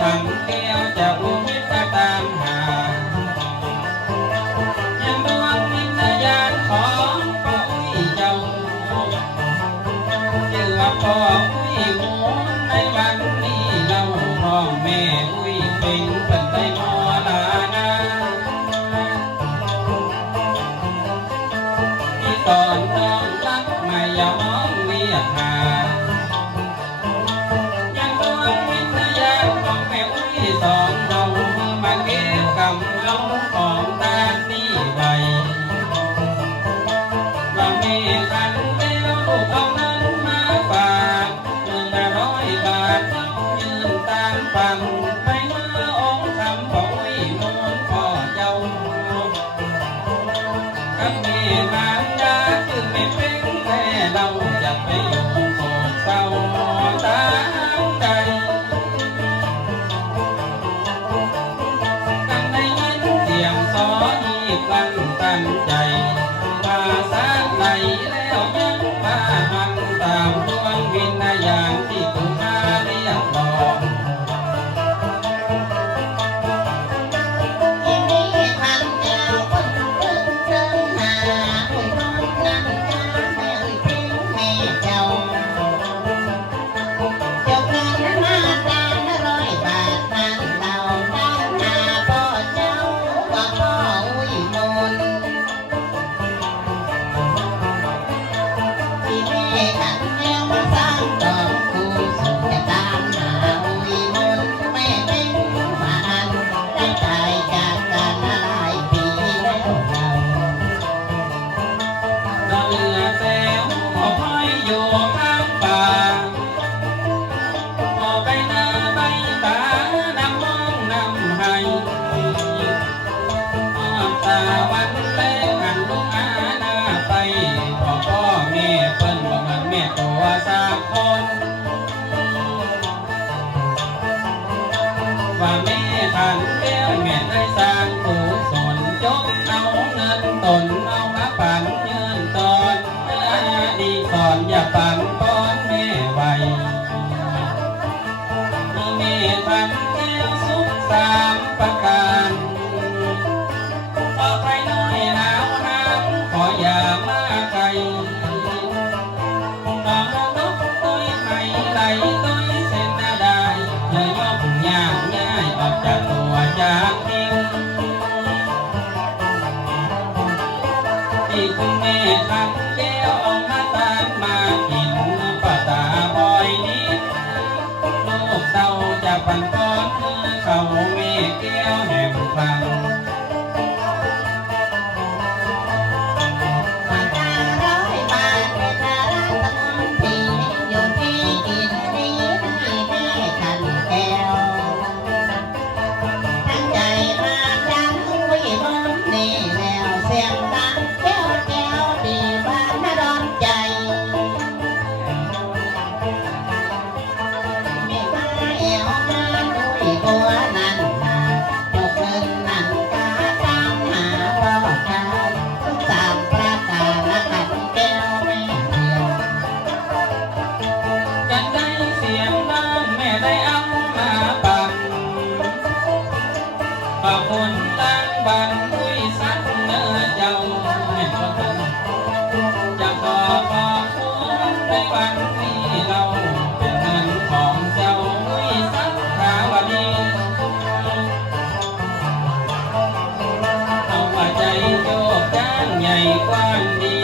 ขันแก้วจะอุทิศตามหายังดวงวิญญาณของพ่ออุ้ยเจ้าเจือพ่ออุ้ยหมูในวันนี้เราพ่อแม่อุ้ยเป็นเป็นได้มอลานาที่ตอนต้องรักไม่ยอมเรียกหายังดวงวิญญาณของแม่อุ้ยสอนเรามาเก็บกำเอาของตานี้ไว้ว่าแม่ขันแก้วลูกเอาเงินมาฝาก100 บาทยืนตามฟังไปเมื่อองค์คำพ่ออุ้ยมูลพ่อเจ้ากับแม่มารดาชื่อแม่เพ็งแม่เราจะไปอยู่โศกเศร้าตามใดกันได้ยินเสียงสออีกลันตั้งใจภาษาไหลแล้วยังมาหันตามดวงวิญญาณที่ปู่มาเรียกร้อง ที่นี่ทำแก้วคนพึ่งเดินหาอุ้ยนอนนั่งจ้าแม่อุ้ยเพ่งแม่เจ้าเจ้าเงินมาตาม100 บาทนั่นเราตามหาพ่อเจ้าว่าพ่ออุ้ยมนที่แม่ขันแก้วมาสร้างดอกคูสุขจะตามหาอุ้ยมนแม่เป็นมาอันได้ตายจากกันหลายปีแล้วเรา เราเหลือแต่หัวห้อยอยู่ข้างป่าพอไปหน้าใบตานำมองนำให้ตาวันแลงหันลูกอาหน้าไปพ่อแม่เปิ้นบ่เหมือนแม่ตัว3 คนว่าแม่ทันแก้วแม่ได้สร้างกุศลยกเอาเงินตนเอามาปั่นยืนตอนดีสอนอย่าปั่นป้อนแม่ไว้แม่ทันแก้วสุข3 ประการต่อไปน้อยหนาวห้ามขออย่ามาไกลต่อมานกตุ้ยไข่ไหลตุ้ยเส้นหน้าได้เลยยกย่างง่ายออกจากตัวจากทิ้งที่คุณแม่ทำแก้วเอามาตามมากินป้าตาบอยนี้ลูกเต้าจะปั่นก้อนเขาแม่แก้วแห่งฟัง มาตา100 บาทแม่ตาละตะนนทีอยู่ที่ดินนี้ที่แม่ขันแก้วตั้งใจมาจันอุ้ยมนนี่แล้วเสียงดังแก้วแก้วดีบ้านน่าร้อนใจมีมาเอวมาอุ้ยบัวนั่นนาจกเงินนั่นกาตามหาพ่อเจ้าทุก3 ประการละขันแก้วแม่เดียว จะได้เสียงดังแม่ได้เอามาปั่นขอบคุณล้างบันคุยสักเนื้อเจ้าแม่ก็ทันจะขอขอบคุณในวันนี้เราเป็นเงินของเจ้าคุยสักขาวดีเอาว่าใจโยกจ้างใหญ่กว้างดี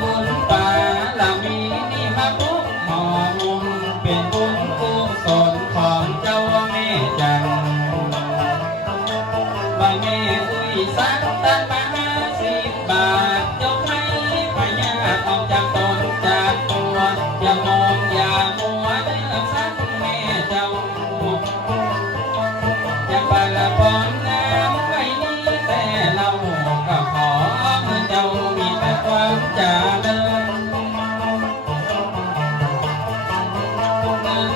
บุญป่าละมีนี่มาพุกหอมุมเป็นบุญกุศลของเจ้าแม่จันว่าแม่อุ้ยสักตันมา50 บาทยกให้พญาออกจากตนจากตัวอย่ามองอย่ามัวเลือกสักแม่เจ้าอย่าบาละปอนงามไว้นี้แต่เราก็ขอเงินเจ้ามีแต่ความเจริญเงิน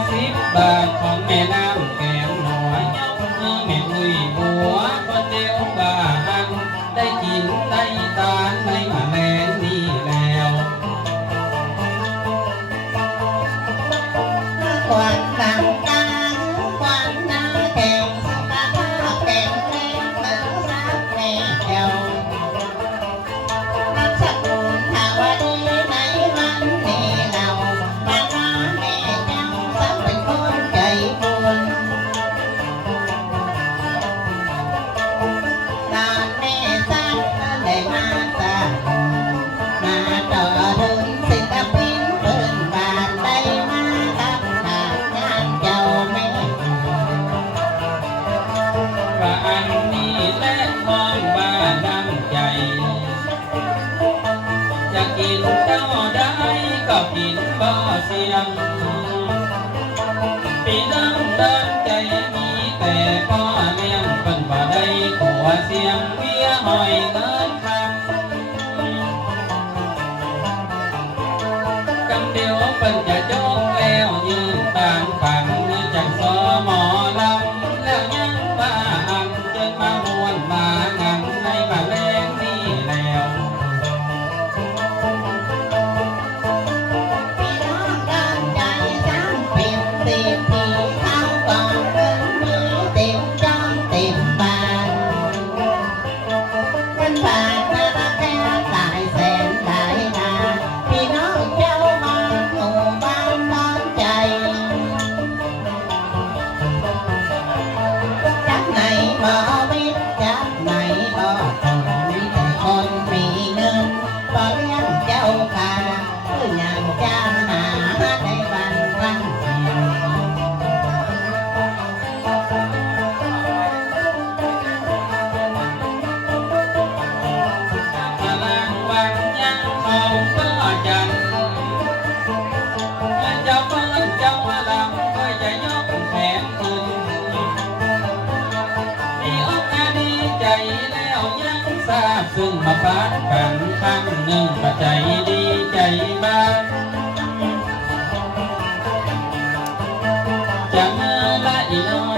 50 บาทของแม่น้ำแก้มหน่อยยกมือแม่อุ้ยบัวคนเดียวบ้านได้กินได้ตานในมาแลงนี่แล้ว ความ เสียงปีน้ำเดินใจมีแต่พ่อเลี้ยงเพิ่นบ่ได้ขัวเสียงเมียหอยเงินคำกำเดียวเพิ่นจะจกแล้วยืนตามฝันจากสมอลำแล้วยังว่าอันจึงมาม่วนมางานในบ้านแรงนี้แล้ว พี่น้องตั้งใจซ้ำเป็นสิบปีเข้าก่อนเพิ่งมีเต็มจ้องเต็มบานเงินบาทธนาคารหลายแสนหลายล้านพี่น้องเจ้ามาหมู่บ้านนอนใจจักไหนบ่วิทย์จักไหนบ่คนมีแต่คนมีเงินบ่เลี้ยงเจ้าค่ะคือหยังจะหาในวันวันเดียว พลังวังยังเขาก็จันเจ้าเปิ้นเจ้าลำก็จะยกแขนขึ้นมีอกดีใจแล้วยังทราบซึ่งมาพาดกันครั้งหนึ่งก็ใจดีใจบ้างจะเมื่อละอีน้อ